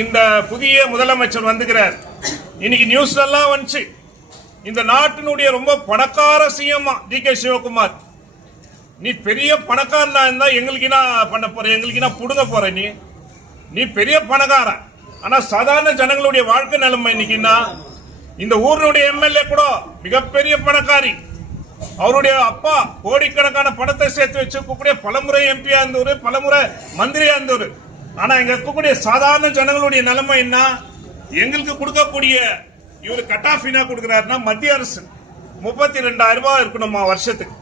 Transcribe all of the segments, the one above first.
இந்த புதிய முதலமைச்சர் வந்துகிறார். இன்னைக்கு நியூஸ்ல எல்லாம் வந்துச்சு, இந்த நாட்டினுடைய ரொம்ப பணக்கார சிஎம் டி.கே. சிவகுமார். நீ பெரிய பணக்காரனா இருந்தா எங்களுக்கு என்ன பண்ண போற, எங்களுக்கு என்ன புடுங்க போற? நீ பெரிய பணக்காரன், ஆனா சாதாரண ஜனங்களுடைய வாழ்க்கை நிலைமை இன்னைக்குன்னா, இந்த ஊருடைய எம்எல்ஏ கூட மிகப்பெரிய பணக்காரி. அவருடைய அப்பா கோடிக்கணக்கான பணத்தை சேர்த்து வச்சிருக்கக்கூடிய பலமுறை எம்பியா இருந்தவர், பலமுறை மந்திரியா இருந்தவர். ஆனா இங்க இருக்கக்கூடிய சாதாரண ஜனங்களுடைய நிலைமை என்ன? எங்களுக்கு கொடுக்கக்கூடிய இவரு கட் ஆஃப் என்ன கொடுக்கிறாருன்னா, மத்திய அரசு 32,000 ரூபாய் இருக்கணுமா வருஷத்துக்கு.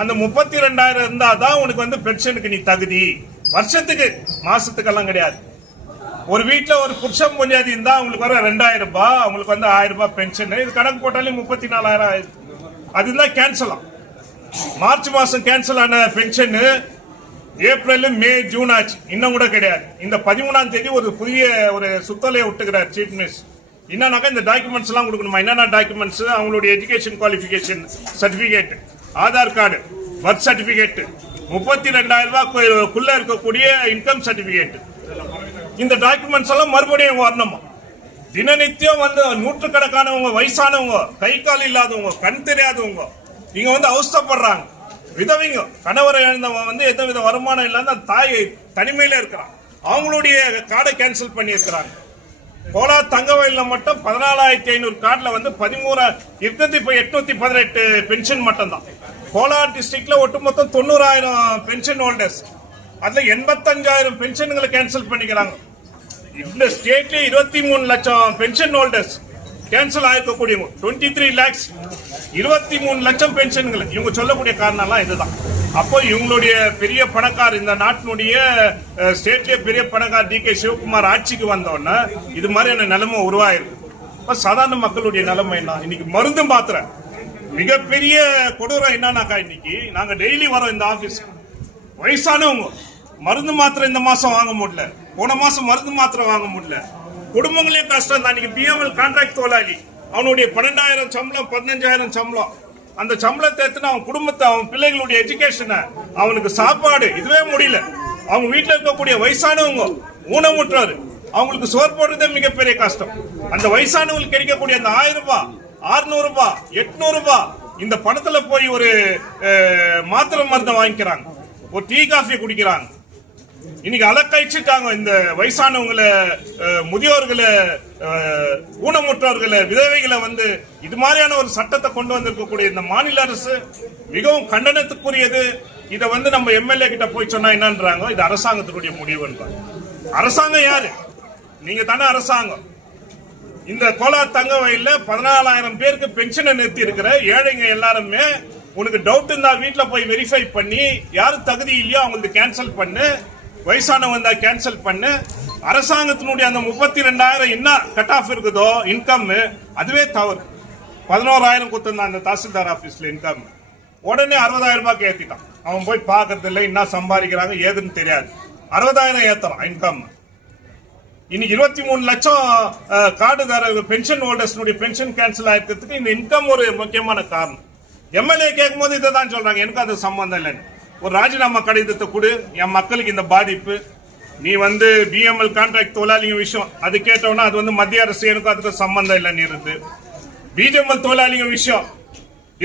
அந்த 32,000 இருந்தாதான் உனக்கு வந்து பென்ஷனுக்கு நீ தகுதி. வருஷத்துக்கு, மாசத்துக்கெல்லாம் கிடையாது. ஒரு வீட்டுல ஒரு புருஷன் பொஞ்சாதி இருந்தா அவங்களுக்கு வர 2,000 ரூபாய், அவங்களுக்கு வந்து 1,000 ரூபாய் பென்ஷன். இது கணக்கு போட்டாலே 34,000 ஆயிடுச்சு. அதுதான் கேன்சல் ஆகும். மார்ச் மாசம் கேன்சல் ஆன பென்ஷன் ஏப்ரல், மே, ஜூன் ஆச்சு, இன்னும் கூட கிடையாது. இந்த 13ஆம் தேதி ஒரு புதிய ஒரு சுத்தலையை விட்டுக்கிறார் சீஃப் மினிஸ்டர். என்னன்னாக்கா இந்த டாக்குமெண்ட்ஸ் எல்லாம் கொடுக்கணுமா? என்னென்ன டாக்குமெண்ட்ஸ்? அவங்களுடைய education qualification certificate, Aadhaar card, birth certificate, 32,000 ரூபாய்க்குள்ள இருக்கக்கூடிய இன்கம் சர்டிபிகேட். இந்த டாக்குமெண்ட்ஸ் எல்லாம் மறுபடியும் வரணுமா? தினநித்தியம் வந்து நூற்றுக்கணக்கானவங்க, வயசானவங்க, கை கால் இல்லாதவங்க, கண் தெரியாதவங்க இங்க வந்து அவஸ்தப்படுறாங்க. விதவைங்க, கணவரை இழந்தவங்க வந்து எந்தவித வருமானம் இல்லாத தாய் தனிமையில இருக்கிறாங்க. அவங்களுடைய கார்டை கேன்சல் பண்ணி இருக்கிறாங்க. கோலார் தங்கவயல்ல மட்டும் 14,500 கார்டுல வந்து 818 பென்ஷன் மட்டும் தான். கோலார் டிஸ்ட்ரிக்ட்ல ஒட்டுமொத்தம் 90,000 பென்ஷன் ஹோல்டர்ஸ். அதுல 85,000 பென்ஷன்களை கேன்சல் பண்ணிக்கிறாங்க. இந்த ஸ்டேட்ல 23 லட்சம் பென்ஷன் ஹோல்டர்ஸ் கேன்சல் ஆயிருக்கக்கூடியவங்க, 23 lakhs, 23 லட்சம் பென்ஷன்கள். இவங்க சொல்லக்கூடிய காரணம் எல்லாம் இதுதான். அப்போ இவங்களுடைய பெரிய பணக்கார, இந்த நாட்டினுடைய ஸ்டேட்லயே பெரிய பணக்கார டி.கே. சிவகுமார் ஆட்சிக்கு வந்தோன்னா இது மாதிரியான நிலைமை உருவாயிருக்கு. இப்ப சாதாரண மக்களுடைய நிலைமை என்ன? இன்னைக்கு மருந்து மாத்திரை மிகப்பெரிய கொடூரம் என்னன்னாக்கா, இன்னைக்கு நாங்க டெய்லி வரோம் இந்த ஆபீஸ், வயசானவங்க மருந்து மாத்திரை இந்த மாசம் வாங்க முடியல, போன மாசம் மருந்து மாத்திரை வாங்க முடியல. குடும்பங்களே கஷ்டம் தான். இன்னைக்கு பிஎம்எல் கான்ட்ராக்ட் தொழிலாளி, அவனுடைய 12,000 சம்பளம், 15,000 சம்பளம். அந்த சம்பளத்தை எடுத்து அவன் குடும்பத்தை, அவன் பிள்ளைகளுடைய எஜுகேஷனை, அவனுக்கு சாப்பாடு, இதுவே முடியல. அவங்க வீட்டில் இருக்கக்கூடிய வயசானவங்க, ஊனமுற்றவர், அவங்களுக்கு சோறு போடுறதே மிகப்பெரிய கஷ்டம். அந்த வயசானவங்களுக்கு கிடைக்கக்கூடிய அந்த 1,000 ரூபாய், 600 ரூபாய், 800 ரூபாய், இந்த பணத்துல போய் ஒரு மாத்திரை மருந்தை வாங்கிக்கிறாங்க, ஒரு டீ காஃபி குடிக்கிறாங்க. இன்னைக்கு அலக்கழிச்சுட்டாங்க இந்த வயசானவங்களை, முதியோர்களை, ஊனமுற்றவர்களை, விதவைகளை. வந்து இது மாதிரியான ஒரு சட்டத்தை கொண்டு வந்திருக்கக்கூடிய இந்த மாநில அரசு மிகவும் கண்டனத்துக்குரியது. இதை வந்து நம்ம எம்எல்ஏ கிட்ட போய் சொன்னா என்னன்றாங்க, இது அரசாங்கத்தினுடைய முடிவுன்றாங்க. அரசாங்கம் யாரு? நீங்க தானே அரசாங்கம். இந்த கோலார் தங்க வயல்ல 14,000 பேருக்கு பென்ஷனை நிறுத்தி இருக்கிற ஏழைங்க எல்லாருமே, உனக்கு டவுட் இருந்தா வீட்டுல போய் வெரிஃபை பண்ணி யாரு தகுதி இல்லையோ அவங்களுக்கு கேன்சல் பண்ணு, வயசானவங்க கேன்சல் பண்ணு. அரசாங்கத்தினுடைய அந்த 32,000 என்ன கட் ஆஃப் இருக்குதோ இன்கம், அதுவே தவறு. 11,000 கொடுத்திருந்தான் அந்த தாசில்தார் ஆபீஸ்ல இன்கம், உடனே 60,000 ரூபாய்க்கு ஏத்திட்டான். அவன் போய் பாக்குறது இல்லை, என்ன சம்பாதிக்கிறாங்க ஏதுன்னு தெரியாது. 60,000 ஏத்தலாம் இன்கம். இன்னைக்கு 23 லட்சம் கார்டுதார பென்ஷன் ஹோல்டர்ஸ் பென்ஷன் கேன்சல் ஆயிருக்கிறதுக்கு இந்த இன்கம் ஒரு முக்கியமான காரணம். எம்எல்ஏ கேட்கும் போது இதை தான் சொல்றாங்க, எனக்கு அது சம்பந்தம் இல்லைன்னு. ஒரு ராஜினாமா கடிதத்தை கொடு, என் மக்களுக்கு இந்த பாதிப்பு, நீ வந்து பிஎம்எல் கான்ட்ராக்ட் தொழிலாளிங்க விஷயம் அது கேட்டோம்னா அது வந்து மத்திய அரசு, எனக்கு அதுக்கு சம்பந்தம் இல்லைன்னு இருந்து. பிஜிஎம்எல் தொழிலாளிங்க விஷயம்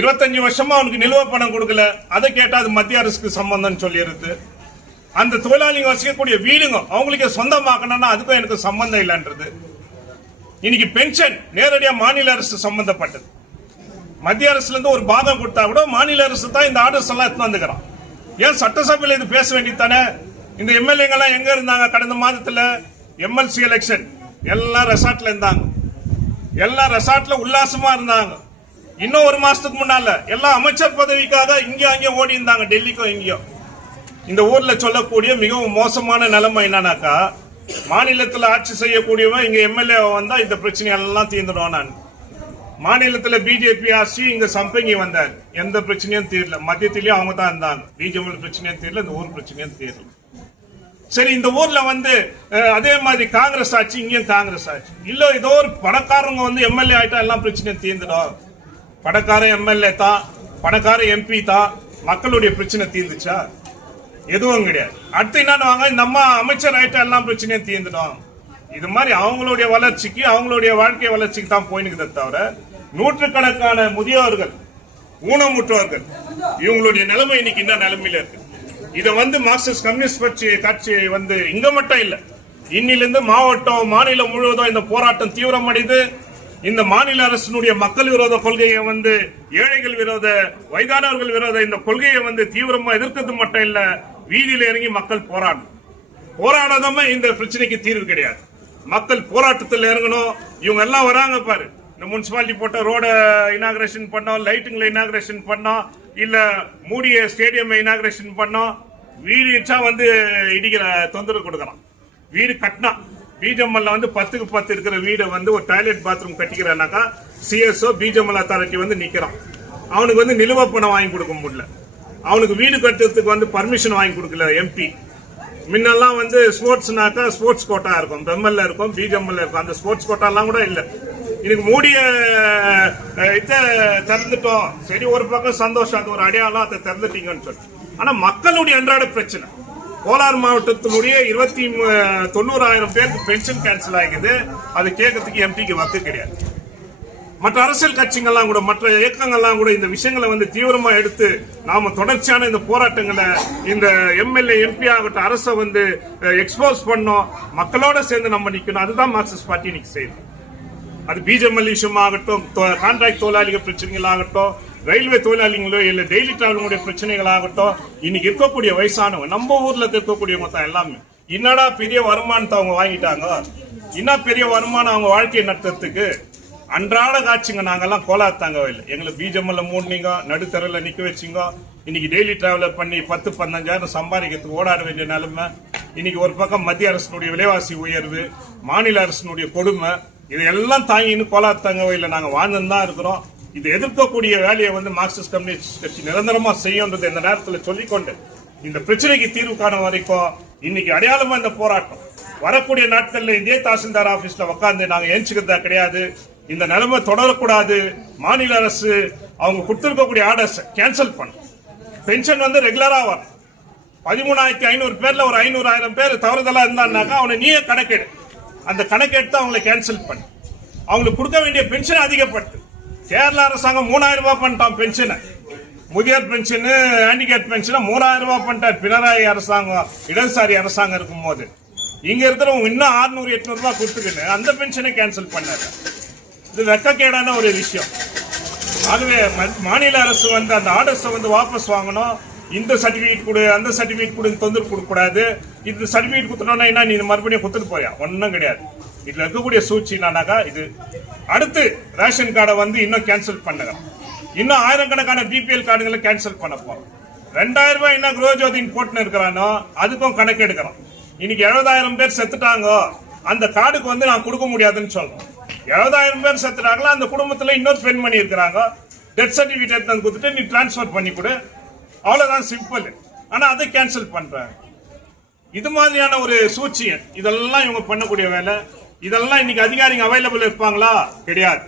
25 வருஷமா அவனுக்கு நிலுவ பணம் கொடுக்கல, அதை கேட்டா அது மத்திய அரசுக்கு சம்பந்தம் சொல்லிடுது. அந்த தொழிலாளிங்க வசிக்கக்கூடிய வீடுங்க அவங்களுக்கு சொந்தமாக்கணும்னா அதுக்கும் எனக்கு சம்பந்தம் இல்லைன்றது. இன்னைக்கு பென்ஷன் நேரடியா மாநில அரசு சம்பந்தப்பட்டது. மத்திய அரசுல இருந்து ஒரு பாகம் கொடுத்தா கூட மாநில அரசு தான் இந்த ஆர்டர்ஸ் எல்லாம் எடுத்து வந்துக்கிறான். ஏன் சட்டசபையில் இது பேச வேண்டியதானே? இந்த எம்எல்ஏங்கெல்லாம் எங்க இருந்தாங்க கடந்த மாதத்துல? எம்எல்சி எலெக்ஷன் எல்லாம் ரெசார்ட்ல இருந்தாங்க, எல்லாம் ரெசார்ட்ல உல்லாசமா இருந்தாங்க. இன்னும் ஒரு மாசத்துக்கு முன்னால எல்லாம் அமைச்சர் பதவிக்காக இங்கே அங்கே ஓடி இருந்தாங்க, டெல்லிக்கும் இங்கேயும். இந்த ஊர்ல சொல்லக்கூடிய மிகவும் மோசமான நிலைமை என்னன்னாக்கா, மாநிலத்தில் ஆட்சி செய்யக்கூடியவன் இங்க எம்எல்ஏ வந்தா இந்த பிரச்சனையெல்லாம் தீர்ந்துடும். நான் மாநிலத்தில் பிஜேபி ஆட்சி, இங்க சம்பங்கி வந்தார், எந்த பிரச்சனையும் தீரல. மத்தியத்திலயும் அவங்க தான் இருந்தாங்க, பிஜேபி பிரச்சனையும் தீரல, இந்த ஊர் பிரச்சனையும் தீரல. சரி, இந்த ஊர்ல வந்து அதே மாதிரி காங்கிரஸ் ஆட்சி, இங்கேயும் காங்கிரஸ் ஆட்சி. இல்ல ஏதோ ஒரு பணக்காரங்க வந்து எம்எல்ஏ ஆயிட்டா எல்லாம் பிரச்சனையும் தீர்ந்துடும். பணக்கார எம்எல்ஏ தான், பணக்கார எம்பி தான், மக்களுடைய பிரச்சனை தீர்ந்துச்சா? எதுவும் கிடையாது. அடுத்து என்ன, இந்த அம்மா அமைச்சர் ஆயிட்டா எல்லாம் பிரச்சனையும் தீர்ந்துடும். இது மாதிரி அவங்களுடைய வளர்ச்சிக்கு அவங்களுடைய வாழ்க்கை வளர்ச்சிக்கு தான் போயினுக்குதே தவிர நூற்றுக்கணக்கான முதியோர்கள் ஊனமுற்றவர்கள் இவங்களுடைய நிலைமை இன்னைக்கு இந்த நிலைமையில இருக்கு. இதை வந்து மார்க்சிஸ்ட் கம்யூனிஸ்ட் கட்சி வந்து இங்க மட்டும் இல்ல, இன்னிலிருந்து மாவட்டம் மாநிலம் முழுவதும் இந்த போராட்டம் தீவிரமடைந்து இந்த மாநில அரசினுடைய மக்கள் விரோத கொள்கையை வந்து ஏழைகள் விரோத வயதானவர்கள் விரோத இந்த கொள்கையை வந்து தீவிரமா எதிர்க்கிறது மட்டும் இல்ல, வீதியில இறங்கி மக்கள் போராடாதமா இந்த பிரச்சனைக்கு தீர்வு கிடையாது. மக்கள் போராட்டத்தில் இறங்கணும். இவங்க எல்லாம் வராங்க பாரு, இந்த முனிசிபாலிட்டி போட்ட ரோட இனாகிரேஷன் பண்ணோம், லைட்டிங்ல இனாகிரேஷன் பண்ணோம், இல்ல மூடிய ஸ்டேடியம் இனாகிரேஷன் பண்ணோம். வீடு இச்சா வந்து இடிக்கிற தொந்தரவு கொடுக்கலாம். வீடு கட்டினா பிஜெம்எல்ல வந்து 10க்கு 10 இருக்கிற வீடை வந்து ஒரு டாய்லெட் பாத்ரூம் கட்டிக்கிறானாக்கா சிஎஸ்ஓ பிஜெம்எல் அத்தாரிட்டி வந்து நிக்கிறான். அவனுக்கு வந்து நிலுவை பணம் வாங்கி கொடுக்க முடியல. அவனுக்கு வீடு கட்டுறதுக்கு வந்து பர்மிஷன் வாங்கி கொடுக்கல எம்பி. முன்னெல்லாம் வந்து ஸ்போர்ட்ஸ்னாக்கா ஸ்போர்ட்ஸ் கோட்டா இருக்கும், பெம்எல்ல இருக்கும், பிஜெம்எல்ல இருக்கும். அந்த ஸ்போர்ட்ஸ் கோட்டா எல்லாம் கூட இல்ல. இதுக்கு மூடிய இதை திறந்துட்டோம், சரி ஒரு பக்கம் சந்தோஷம், அது ஒரு அடையாளம், அதை திறந்துட்டீங்கன்னு சொல்லி. ஆனா மக்களுடைய அன்றாட பிரச்சனை கோலார் மாவட்டத்தினுடைய 90,000 பேருக்கு பென்ஷன் கேன்சல் ஆகிக்குது. அது கேட்கறதுக்கு எம்பிக்கு வக்கு கிடையாது. மற்ற அரசியல் கட்சிகள்லாம் கூட மற்ற இயக்கங்கள்லாம் கூட இந்த விஷயங்களை வந்து தீவிரமா எடுத்து நாம தொடர்ச்சியான இந்த போராட்டங்களை இந்த எம்எல்ஏ எம்பி ஆகட்டும் அரசை வந்து எக்ஸ்போஸ் பண்ணோம், மக்களோட சேர்ந்து நம்ம நிக்கணும். அதுதான் மார்க்சிஸ்ட் பார்ட்டி இன்னைக்கு செய்யுது. அது பிஜெம்எல் இஷ்யூ ஆகட்டும், கான்ட்ராக்ட் தொழிலாளிகள் பிரச்சனைகள் ஆகட்டும், ரயில்வே தொழிலாளிகளோ இல்ல டெய்லி டிராவலுடைய பிரச்சனைகள் ஆகட்டும், இன்னைக்கு இருக்கக்கூடிய வயசானவங்க நம்ம ஊர்ல இருக்கக்கூடியவங்க தான் எல்லாமே என்னடா பெரிய வருமானத்தை அவங்க வாங்கிட்டாங்க, இன்னும் பெரிய வருமானம் அவங்க வாழ்க்கையை நடத்துறதுக்கு அன்றாட காட்சிங்க. நாங்கெல்லாம் கோலார் தாங்கவே இல்லை. எங்களுக்கு பிஜெம்எல்ல மூடினீங்க, நடுத்தரல நிக்க வச்சிங்க. இன்னைக்கு டெய்லி டிராவலர் பண்ணி 10-15,000 சம்பாதிக்கிறதுக்கு ஓடாட வேண்டிய நிலைமை. இன்னைக்கு ஒரு பக்கம் மத்திய அரசினுடைய விலைவாசி உயர்வு, மாநில அரசினுடைய கொடுமை, இதையெல்லாம் தாங்கின்னு கோலார் தாங்கவே இல்லை. நாங்க வாழ்ந்துதான் இருக்கிறோம். இது எதிர்க்கக்கூடிய வேலையை வந்து மார்க்சிஸ்ட் கம்யூனிஸ்ட் கட்சி நிரந்தரமா செய்யும்ன்றது இந்த நேரத்தில் சொல்லிக்கொண்டு இந்த பிரச்சனைக்கு தீர்வு காணும் வரைக்கும் இன்னைக்கு அடையாளமா இந்த போராட்டம் வரக்கூடிய நாட்கள்ல இதே தாசில்தார் ஆபீஸ்ல உட்கார்ந்து நாங்க ஏஞ்சுக்கிறதா கிடையாது. இந்த நிலைமை தொடரக்கூடாது. மாநில அரசு அவங்க கொடுத்திருக்கக்கூடிய ஆர்டர்ஸ் கேன்சல் பண்ணும். பென்ஷன் வந்து ரெகுலரா வரும். 13,500 பேர்ல ஒரு 500,000 பேர் தவறுதலா இருந்தான்னாக்கா அவனை நீயே கணக்கெடு. அந்த கணக்கெடுத்து அவங்களை கேன்சல் பண்ணு. அவங்களுக்கு கொடுக்க வேண்டிய பென்ஷன் அதிகப்படுத்து. கேரள அரசாங்கம் 3,000 ரூபாய் பண்ணிட்டான் பென்ஷனை. முதியோர் பென்ஷன், ஹேண்டிகேப் பென்ஷன் 3,000 ரூபாய் பண்ணிட்டார் பினராயி அரசாங்கம், இடதுசாரி அரசாங்கம் இருக்கும் போது. இங்க இருக்கிறவங்க இன்னும் 600-800 ரூபாய் கொடுத்துக்கின்னு அந்த பென்ஷனை கேன்சல் பண்ணாரு. இது வெக்கக்கேடான ஒரு விஷயம். ஆகவே மாநில அரசு வந்து அந்த ஆர்டர்ஸை வந்து வாபஸ் வாங்கணும். இந்த சர்டிபிகேட் கொடு, அந்த சர்டிபிகேட் கொடு, தொந்தரவு கொடுக்க கூடாது. இந்த சர்டிபிகேட் கொடுத்தோம்னா என்ன நீ மறுபடியும் கொடுத்துட்டு போயா? ஒன்னும் கிடையாது. இதுல இருக்கக்கூடிய சூழ்ச்சி என்னன்னாக்கா, இது அடுத்து ரேஷன் கார்டை வந்து இன்னும் கேன்சல் பண்ணுங்க. இன்னும் ஆயிரக்கணக்கான பிபிஎல் கார்டுகளை கேன்சல் பண்ண போறோம். 2,000 ரூபாய் என்ன குரோஜோதின் போட்டுன்னு இருக்கிறானோ அதுக்கும் கணக்கு எடுக்கிறோம். இன்னைக்கு 70,000 பேர் செத்துட்டாங்க, அந்த கார்டுக்கு வந்து நான் கொடுக்க முடியாதுன்னு சொல்றோம். 70,000 பேர் செத்துட்டாங்களா, அந்த குடும்பத்துல இன்னொரு பெண்மணி இருக்கிறாங்க, டெத் சர்டிபிகேட் கொடுத்துட்டு நீ டிரான்ஸ்பர் பண்ணி கொடு, அவ்வளவுதான் சிம்பிள். ஆனா அதை கேன்சல் பண்றாங்க. இது மாதிரியான ஒரு சூழ்ச்சி, இதெல்லாம் இவங்க பண்ணக்கூடிய வேலை. இதெல்லாம் இன்னைக்கு அதிகாரிங்க அவைலபிள் இருப்பாங்களா? கிடையாது.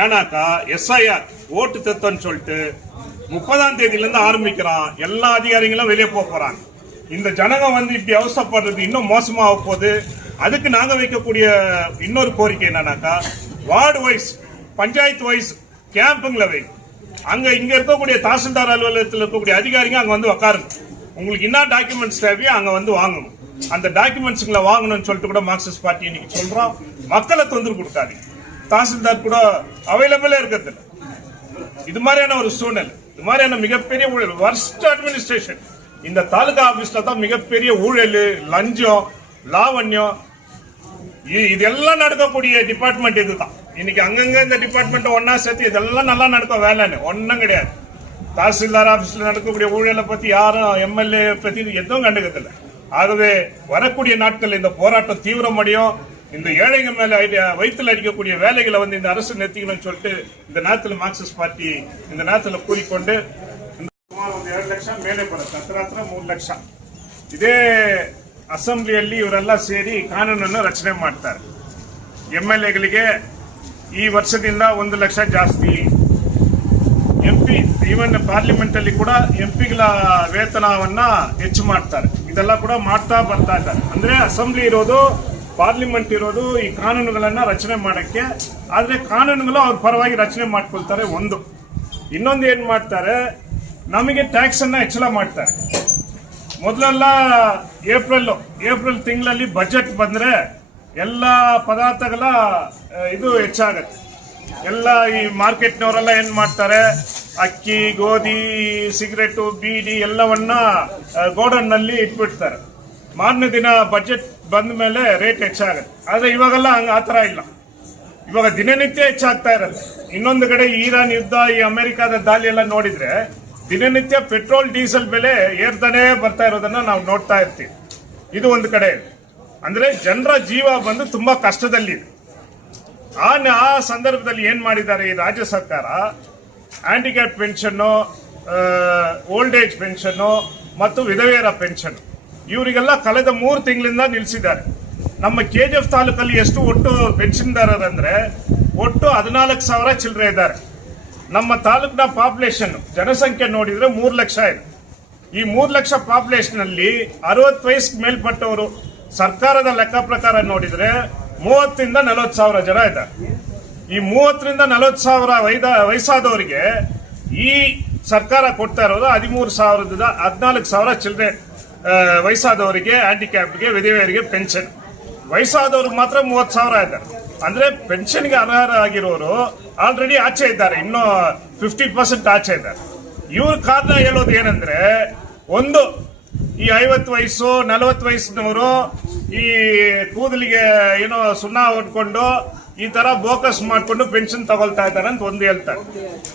ஏன்னாக்கா எஸ்ஐஆர் ஓட்டு திருத்தம்னு சொல்லிட்டு 30ஆம் தேதியில இருந்து ஆரம்பிக்கிறான். எல்லா அதிகாரிகளும் வெளியே போறாங்க. இந்த ஜனகம் வந்து இப்படி அவசரப்படுறது இன்னும் மோசமாக போகுது. அதுக்கு நாங்க வைக்கக்கூடிய இன்னொரு கோரிக்கை என்னன்னாக்கா, வார்டு வைஸ், பஞ்சாயத்து வைஸ் கேம்புங்களை வை. அங்க இங்க இருக்கக்கூடிய தாசில்தார் அலுவலகத்தில் இருக்கக்கூடிய அதிகாரிங்க அங்க வந்து உட்காருங்க. உங்களுக்கு என்ன டாக்குமெண்ட்ஸ் தேவையோ அங்க வந்து வாங்கணும். அந்த டாக்குமெண்ட்ஸ்களை வாங்கணும்னு சொல்லிட்டு கூட மார்க்சிஸ்ட் பார்ட்டி இன்னைக்கு சொல்றோம். மக்களை தொந்தரவு கொடுக்காதீங்க. தாசில்தார் கூட அவைலபிளா இருக்கிறது இல்லை. இது மாதிரியான ஒரு சூழ்நிலை, இது மாதிரியான மிகப்பெரிய ஊழல், வர்ஸ்ட் அட்மினிஸ்ட்ரேஷன். இந்த தாலுகா ஆபீஸ்ல தான் மிகப்பெரிய ஊழல், லஞ்சம், லாவண்யம், இதெல்லாம் நடக்கக்கூடிய டிபார்ட்மெண்ட் இதுதான். இன்னைக்கு அங்கங்க இந்த டிபார்ட்மெண்ட் ஒன்னா சேர்த்து இதெல்லாம் நல்லா நடக்கும் வேலைன்னு ஒன்னும் கிடையாது. தாசில்தார் ஆபீஸ்ல நடக்கக்கூடிய ஊழலை பத்தி யாரும் எம்எல்ஏ பத்தி எதுவும் கண்டுக்கிறதில்ல. ஆகவே வரக்கூடிய நாட்கள் இந்த போராட்டம் தீவிரமடையும். இந்த ஏழைங்க மேல வயிற்றுல அடிக்கக்கூடிய வேலைகளை வந்து இந்த அரசு நிறுத்திக்கணும்னு சொல்லிட்டு இந்த நேரத்தில் மார்க்சிஸ்ட் பார்ட்டி இந்த நேரத்தில் கூறிக்கொண்டு 2 ಲಕ್ಷ ಮೇಲೆ ಬರುತ್ತೆ, ಹತ್ರ 3 ಲಕ್ಷ. ಇದೇ ಅಸೆಂಬ್ಲಿಯಲ್ಲಿ ಇವರೆಲ್ಲ ಸೇರಿ ಕಾನೂನನ್ನು ರಚನೆ ಮಾಡ್ತಾರೆ. ಎಂಎಲ್ಎಗಳಿಗೆ ಈ ವರ್ಷದಿಂದ 1 ಲಕ್ಷ ಜಾಸ್ತಿ, ಎಂಪಿ ಈವನ್ ಪಾರ್ಲಿಮೆಂಟ್ ಅಲ್ಲಿ ಕೂಡ ಎಂಪಿಗಳ ವೇತನವನ್ನ ಹೆಚ್ಚು ಮಾಡ್ತಾರೆ. ಇದೆಲ್ಲ ಕೂಡ ಮಾಡ್ತಾ ಬರ್ತಾ ಇದ್ದಾರೆ. ಅಂದ್ರೆ ಅಸೆಂಬ್ಲಿ ಇರೋದು ಪಾರ್ಲಿಮೆಂಟ್ ಇರೋದು ಈ ಕಾನೂನುಗಳನ್ನ ರಚನೆ ಮಾಡಕ್ಕೆ. ಆದ್ರೆ ಕಾನೂನುಗಳು ಅವ್ರ ಪರವಾಗಿ ರಚನೆ ಮಾಡ್ಕೊಳ್ತಾರೆ. ಒಂದು ಇನ್ನೊಂದು ಏನ್ ಮಾಡ್ತಾರೆ, ನಮಗೆ ಟ್ಯಾಕ್ಸ್ ಅನ್ನ ಹೆಚ್ಚಳ ಮಾಡ್ತಾರೆ. ಮೊದಲೆಲ್ಲ ಏಪ್ರಿಲ್ ತಿಂಗಳಲ್ಲಿ ಬಜೆಟ್ ಬಂದ್ರೆ ಎಲ್ಲ ಪದಾರ್ಥಗಳ ಇದು ಹೆಚ್ಚಾಗತ್ತೆ. ಎಲ್ಲ ಈ ಮಾರ್ಕೆಟ್ನವರೆಲ್ಲ ಏನ್ ಮಾಡ್ತಾರೆ, ಅಕ್ಕಿ, ಗೋಧಿ, ಸಿಗರೇಟು, ಬೀಡಿ ಎಲ್ಲವನ್ನ ಗೋಡನ್ ನಲ್ಲಿ ಇಟ್ಬಿಡ್ತಾರೆ. ಮಾರನೇ ದಿನ ಬಜೆಟ್ ಬಂದ ಮೇಲೆ ರೇಟ್ ಹೆಚ್ಚಾಗತ್ತೆ. ಆದ್ರೆ ಇವಾಗೆಲ್ಲ ಆತರ ಇಲ್ಲ. ಇವಾಗ ದಿನನಿತ್ಯ ಹೆಚ್ಚಾಗ್ತಾ ಇರತ್ತೆ. ಇನ್ನೊಂದು ಕಡೆ ಇರಾನ್ ಯುದ್ಧ, ಈ ಅಮೆರಿಕಾದ ದಾಳಿ ಎಲ್ಲ ನೋಡಿದ್ರೆ ದಿನನಿತ್ಯ ಪೆಟ್ರೋಲ್ ಡೀಸೆಲ್ ಬೆಲೆ ಏರ್ತಾನೆ ಬರ್ತಾ ಇರೋದನ್ನ ನಾವು ನೋಡ್ತಾ ಇರ್ತೀವಿ. ಇದು ಒಂದು ಕಡೆ. ಅಂದ್ರೆ ಜನರ ಜೀವ ಬಂದು ತುಂಬಾ ಕಷ್ಟದಲ್ಲಿದೆ. ಆ ಸಂದರ್ಭದಲ್ಲಿ ಏನ್ ಮಾಡಿದ್ದಾರೆ ಈ ರಾಜ್ಯ ಸರ್ಕಾರ, handicap pension, old age pension ಮತ್ತು ವಿಧವೆಯರ ಪೆನ್ಷನ್ ಇವರಿಗೆಲ್ಲ ಕಳೆದ 3 ತಿಂಗಳಿಂದ ನಿಲ್ಲಿಸಿದ್ದಾರೆ. ನಮ್ಮ KGF ತಾಲೂಕಲ್ಲಿ ಎಷ್ಟು ಒಟ್ಟು ಪೆನ್ಷನ್ದಾರರಂದ್ರೆ ಒಟ್ಟು 14,000 ಚಿಲ್ಲರೆ ಇದ್ದಾರೆ. ನಮ್ಮ ತಾಲೂಕಿನ ಪಾಪ್ಯುಲೇಷನ್ ಜನಸಂಖ್ಯೆ ನೋಡಿದ್ರೆ 3 ಲಕ್ಷ ಇದೆ. ಈ 3 ಲಕ್ಷ ಪಾಪ್ಯುಲೇಷನ್ ಅಲ್ಲಿ 60 ವಯಸ್ಸಿಗೆ ಮೇಲ್ಪಟ್ಟವರು ಸರ್ಕಾರದ ಲೆಕ್ಕ ಪ್ರಕಾರ ನೋಡಿದ್ರೆ 30ರಿಂದ 40,000 ಜನ ಇದ್ದಾರೆ. ಈ 30ರಿಂದ 40,000 ವಯಸ್ಸಾದವರಿಗೆ ಈ ಸರ್ಕಾರ ಕೊಡ್ತಾ ಇರೋದು 13,000ದಿಂದ 14,000 ಚಿಲ್ಲರೆ ವಯಸ್ಸಾದವರಿಗೆ, ಹ್ಯಾಂಡಿಕ್ಯಾಪ್ಗೆ, ವಿಧವೆಯರಿಗೆ ಪೆನ್ಷನ್. ವಯಸ್ಸಾದವ್ರಿಗೆ ಮಾತ್ರ 30,000 ಇದ್ದಾರೆ. ಅಂದ್ರೆ ಪೆನ್ಷನ್ಗೆ ಅರ್ಹರಾಗಿರೋರು ಆಲ್ರೆಡಿ ಆಚೆ ಇದ್ದಾರೆ, ಇನ್ನೂ 50% ಆಚೆ ಇದ್ದಾರೆ. ಇವ್ರ ಕಾರಣ ಹೇಳೋದು ಏನಂದ್ರೆ, ಒಂದು ಈ 50 ವಯಸ್ಸು 40 ವಯಸ್ಸಿನವರು ಈ ಕೂದಲಿಗೆ ಏನೋ ಸುಣ್ಣ ಹೊಡ್ಕೊಂಡು ಈ ತರ ಬೋಕಸ್ ಮಾಡ್ಕೊಂಡು ಪೆನ್ಷನ್ ತಗೊಳ್ತಾ ಇದ್ದಾರೆ ಅಂತ ಒಂದು ಹೇಳ್ತಾರೆ.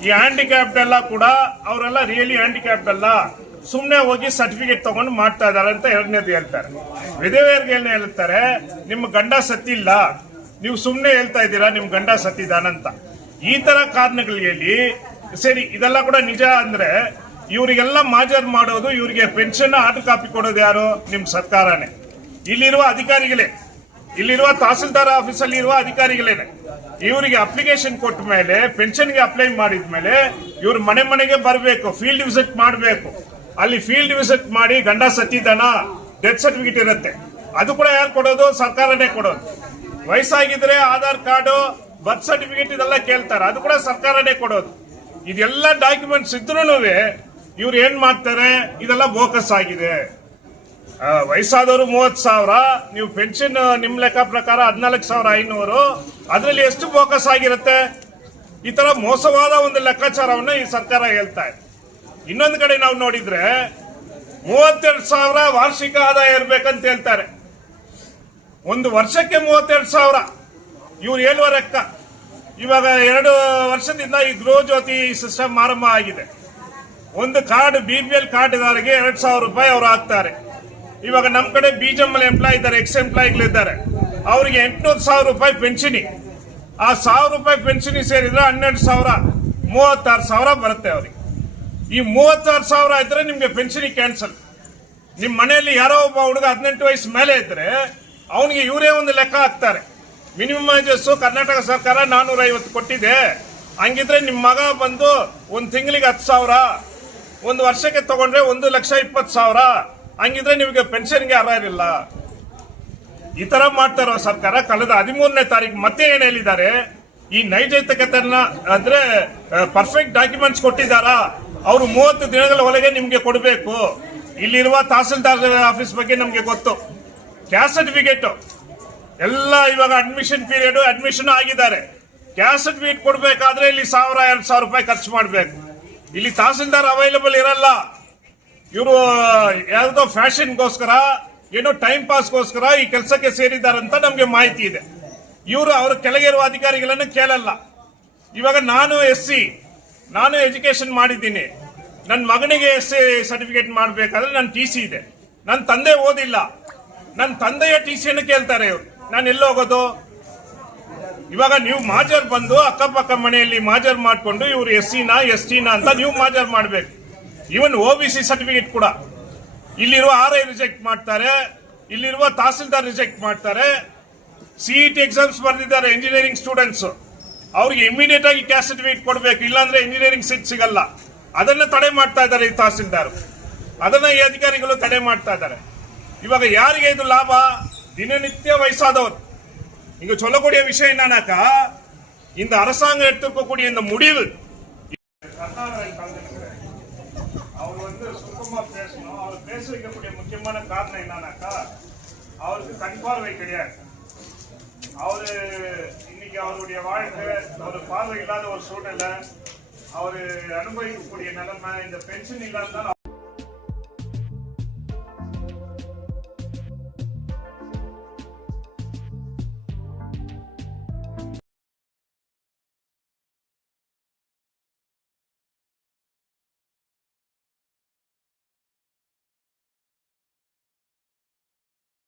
ಈ ಹ್ಯಾಂಡಿಕ್ಯಾಪ್ಡ್ ಎಲ್ಲ ಕೂಡ ಅವರೆಲ್ಲ ರಿಯಲಿ ಹ್ಯಾಂಡಿಕ್ಯಾಪ್ಡ್ ಅಲ್ಲ, ಸುಮ್ನೆ ಹೋಗಿ ಸರ್ಟಿಫಿಕೇಟ್ ತಗೊಂಡು ಮಾಡ್ತಾ ಇದಾರೆ ಅಂತ ಎರಡನೇದು ಹೇಳ್ತಾರೆ. ವಿಧವೆಯರಿಗೆ ಏನ್ ಹೇಳ್ತಾರೆ, ನಿಮ್ಮ ಗಂಡ ಸತ್ತಿಲ್ಲ, ನೀವು ಸುಮ್ನೆ ಹೇಳ್ತಾ ಇದ್ದೀರಾ ನಿಮ್ ಗಂಡ ಸತ್ತಿದಾನಂತ. ಈ ತರ ಕಾರಣಗಳು ಹೇಳಿ ಸರಿ ಇದೆಲ್ಲ ಕೂಡ ನಿಜ ಅಂದ್ರೆ ಇವರಿಗೆಲ್ಲ ಮಾಜರ್ ಮಾಡೋದು, ಇವರಿಗೆ ಪೆನ್ಷನ್ ಆರ್ಡರ್ ಕಾಪಿ ಕೊಡೋದು ಯಾರು? ನಿಮ್ ಸರ್ಕಾರನೇ. ಇಲ್ಲಿರುವ ಅಧಿಕಾರಿಗಳೇ, ಇಲ್ಲಿರುವ ತಹಸೀಲ್ದಾರ್ ಆಫೀಸಲ್ಲಿ ಇರುವ ಅಧಿಕಾರಿಗಳೇನೆ. ಇವರಿಗೆ ಅಪ್ಲಿಕೇಶನ್ ಕೊಟ್ಟ ಮೇಲೆ, ಪೆನ್ಷನ್ಗೆ ಅಪ್ಲೈ ಮಾಡಿದ ಮೇಲೆ ಇವ್ರು ಮನೆ ಮನೆಗೆ ಬರಬೇಕು, ಫೀಲ್ಡ್ ವಿಸಿಟ್ ಮಾಡಬೇಕು. ಅಲ್ಲಿ ಫೀಲ್ಡ್ ವಿಸಿಟ್ ಮಾಡಿ ಗಂಡ ಸತ್ತಿದ್ದಾನ, ಡೆತ್ ಸರ್ಟಿಫಿಕೇಟ್ ಇರುತ್ತೆ, ಅದು ಕೂಡ ಯಾರು ಕೊಡೋದು? ಸರ್ಕಾರನೇ ಕೊಡೋದು. ವಯಸ್ಸಾಗಿದ್ರೆ ಆಧಾರ್ ಕಾರ್ಡು, ಬರ್ತ್ ಸರ್ಟಿಫಿಕೇಟ್ ಇದೆಲ್ಲ ಕೇಳ್ತಾರೆ, ಅದು ಕೂಡ ಸರ್ಕಾರನೇ ಕೊಡೋದು. ಇದೆಲ್ಲ ಡಾಕ್ಯುಮೆಂಟ್ಸ್ ಇದ್ರೂ ಇವ್ರು ಏನ್ ಮಾಡ್ತಾರೆ, ಇದೆಲ್ಲ ಬೋಕಸ್ ಆಗಿದೆ. ವಯಸ್ಸಾದವರು 30,000, ನೀವು ಪೆನ್ಷನ್ ನಿಮ್ ಲೆಕ್ಕ ಪ್ರಕಾರ 14,500, ಅದರಲ್ಲಿ ಎಷ್ಟು ಬೋಕಸ್ ಆಗಿರುತ್ತೆ? ಈ ತರ ಮೋಸವಾದ ಒಂದು ಲೆಕ್ಕಾಚಾರವನ್ನು ಈ ಸರ್ಕಾರ ಹೇಳ್ತಾ ಇದೆ. ಇನ್ನೊಂದು ಕಡೆ ನಾವು ನೋಡಿದ್ರೆ 32,000 ವಾರ್ಷಿಕ ಆದಾಯ ಇರ್ಬೇಕಂತ ಹೇಳ್ತಾರೆ. ಒಂದು ವರ್ಷಕ್ಕೆ 32,000 ಇವ್ರು ಹೇಳುವ ಲೆಕ್ಕ. ಇವಾಗ 2 ವರ್ಷದಿಂದ ಈ ಗೃಹ ಜ್ಯೋತಿ ಸಿಸ್ಟಮ್ ಆರಂಭ ಆಗಿದೆ. ಒಂದು ಕಾರ್ಡ್ BPL ಕಾರ್ಡ್ದಾರಿಗೆ 2,000 ರೂಪಾಯಿ ಅವರು ಹಾಕ್ತಾರೆ. ಇವಾಗ ನಮ್ ಕಡೆ BGML ಎಂಪ್ಲಾಯ್ ಇದ್ದಾರೆ, ಎಕ್ಸ್ ಎಂಪ್ಲಾಯಿಗಳಿದ್ದಾರೆ, ಅವರಿಗೆ 800,000 ರೂಪಾಯಿ ಪೆನ್ಷನಿ. ಆ 1,000 ರೂಪಾಯಿ ಪೆನ್ಷನಿ ಸೇರಿದ್ರೆ 12,000, 36,000 ಬರುತ್ತೆ ಅವ್ರಿಗೆ. ಈ 36,000 ಇದ್ರೆ ನಿಮ್ಗೆ ಪೆನ್ಷನ್ ಕ್ಯಾನ್ಸಲ್. ನಿಮ್ ಮನೆಯಲ್ಲಿ ಯಾರೋ ಒಬ್ಬ ಹುಡುಗ 18 ವಯಸ್ಸು ಮೇಲೆ ಇದ್ರೆ ಅವನಿಗೆ ಇವರೇ ಒಂದು ಲೆಕ್ಕ ಹಾಕ್ತಾರೆ. ಮಿನಿಮಮ್ ವೇಜಸ್ ಕರ್ನಾಟಕ ಸರ್ಕಾರ 450 ಕೊಟ್ಟಿದೆ. ಹಂಗಿದ್ರೆ ನಿಮ್ ಮಗ ಬಂದು ಒಂದ್ ತಿಂಗಳಿಗೆ 10,000, ಒಂದು ವರ್ಷಕ್ಕೆ ತಗೊಂಡ್ರೆ 1,20,000. ಹಂಗಿದ್ರೆ ನಿಮಗೆ ಪೆನ್ಷನ್ಗೆ ಅರ್ಹ ಇರಲಿಲ್ಲ. ಈ ತರ ಮಾಡ್ತಾ ಇರೋ ಸರ್ಕಾರ ಕಳೆದ 13ನೇ ತಾರೀಕು ಮತ್ತೆ ಏನ್ ಹೇಳಿದ್ದಾರೆ, ಈ ನೈಜತೆಯನ್ನ ಅಂದ್ರೆ ಪರ್ಫೆಕ್ಟ್ ಡಾಕ್ಯುಮೆಂಟ್ಸ್ ಕೊಟ್ಟಿದ್ದಾರಾ, ಅವರು 30 ದಿನಗಳ ಒಳಗೆ ನಿಮ್ಗೆ ಕೊಡಬೇಕು. ಇಲ್ಲಿರುವ ತಹಸೀಲ್ದಾರ್ ಆಫೀಸ್ ಬಗ್ಗೆ ನಮ್ಗೆ ಗೊತ್ತು. ಕ್ಯಾಸ್ಟ್ ಸರ್ಟಿಫಿಕೇಟ್ ಎಲ್ಲ ಇವಾಗ ಅಡ್ಮಿಷನ್ ಪೀರಿಯಡ್, ಅಡ್ಮಿಷನ್ ಆಗಿದ್ದಾರೆ. ಕ್ಯಾಸ್ಟ್ ಸರ್ಟಿಫಿಕೇಟ್ ಕೊಡಬೇಕಾದ್ರೆ ಇಲ್ಲಿ 1,000-2,000 ರೂಪಾಯಿ ಖರ್ಚು ಮಾಡಬೇಕು. ಇಲ್ಲಿ ತಹಸೀಲ್ದಾರ್ ಅವೈಲಬಲ್ ಇರಲ್ಲ. ಇವರು ಯಾವುದೋ ಫ್ಯಾಷನ್ಗೋಸ್ಕರ, ಏನೋ ಟೈಮ್ ಪಾಸ್ಗೋಸ್ಕರ ಈ ಕೆಲಸಕ್ಕೆ ಸೇರಿದ್ದಾರಂತ ನಮ್ಗೆ ಮಾಹಿತಿ ಇದೆ. ಇವರು ಅವರ ಕೆಳಗೆ ಇರುವ ಅಧಿಕಾರಿಗಳನ್ನು ಕೇಳಲ್ಲ. ಇವಾಗ ನಾನು SC, ನಾನು ಎಜುಕೇಶನ್ ಮಾಡಿದ್ದೀನಿ, ನನ್ನ ಮಗನಿಗೆ SC ಸರ್ಟಿಫಿಕೇಟ್ ಮಾಡಬೇಕಾದ್ರೆ ನನ್ನ TC ಇದೆ. ನನ್ನ ತಂದೆ ಓದಿಲ್ಲ, ನನ್ನ ತಂದೆಯ TCಯನ್ನು ಕೇಳ್ತಾರೆ ಇವರು. ನಾನು ಎಲ್ಲಿ ಹೋಗೋದು? ಇವಾಗ ನೀವು ಮಾಜರ್ ಬಂದು ಅಕ್ಕಪಕ್ಕ ಮನೆಯಲ್ಲಿ ಮಾಜರ್ ಮಾಡಿಕೊಂಡು ಇವರು SC-ನಾ ST-ನಾ ಅಂತ ನೀವು ಮಾಜರ್ ಮಾಡಬೇಕು. ಇವನ್ OBC ಸರ್ಟಿಫಿಕೇಟ್ ಕೂಡ ಇಲ್ಲಿರುವ RI ರಿಜೆಕ್ಟ್ ಮಾಡ್ತಾರೆ, ಇಲ್ಲಿರುವ ತಹಸೀಲ್ದಾರ್ ರಿಜೆಕ್ಟ್ ಮಾಡ್ತಾರೆ. CET ಎಕ್ಸಾಮ್ಸ್ ಬರೆದಿದ್ದಾರೆ ಇಂಜಿನಿಯರಿಂಗ್ ಸ್ಟೂಡೆಂಟ್ಸ್, ಅವ್ರಿಗೆ ಇಮಿಡಿಯೇಟ್ ಆಗಿ ಕ್ಯಾಸ್ಟ್ ಸರ್ಟಿಫಿಕೇಟ್ ಕೊಡಬೇಕು, ಇಲ್ಲಾಂದ್ರೆ ಇಂಜಿನಿಯರಿಂಗ್ ಸೀಟ್ ಸಿಗಲ್ಲ. ಅದನ್ನ ತಡೆ ಮಾಡ್ತಾ ಇದ್ದಾರೆ ಈ ತಹಸೀಲ್ದಾರ್, ಅದನ್ನ ಈ ಅಧಿಕಾರಿಗಳು ತಡೆ ಮಾಡ್ತಾ ಇದ್ದಾರೆ. ಇವಾಗ ಯಾರಿಗೆ ಇದು ಲಾಭ? தினநித்திய வயசாதவர். இங்க சொல்லக்கூடிய விஷயம் என்னன்னாக்கா, இந்த அரசாங்கம் எடுத்துக்கக்கூடிய இந்த முடிவு, அவர் சுத்தமா பேசணும். அவர் பேச வைக்கக்கூடிய முக்கியமான காரணம் என்னன்னாக்கா, அவருக்கு கண் பார்வை கிடையாது. அவரு இன்னைக்கு அவருடைய வாழ்க்கை ஒரு பார்வை இல்லாத ஒரு சூழ்நிலை, அவரு அனுபவிக்கக்கூடிய நிலைமை, இந்த பென்ஷன் இல்லாததால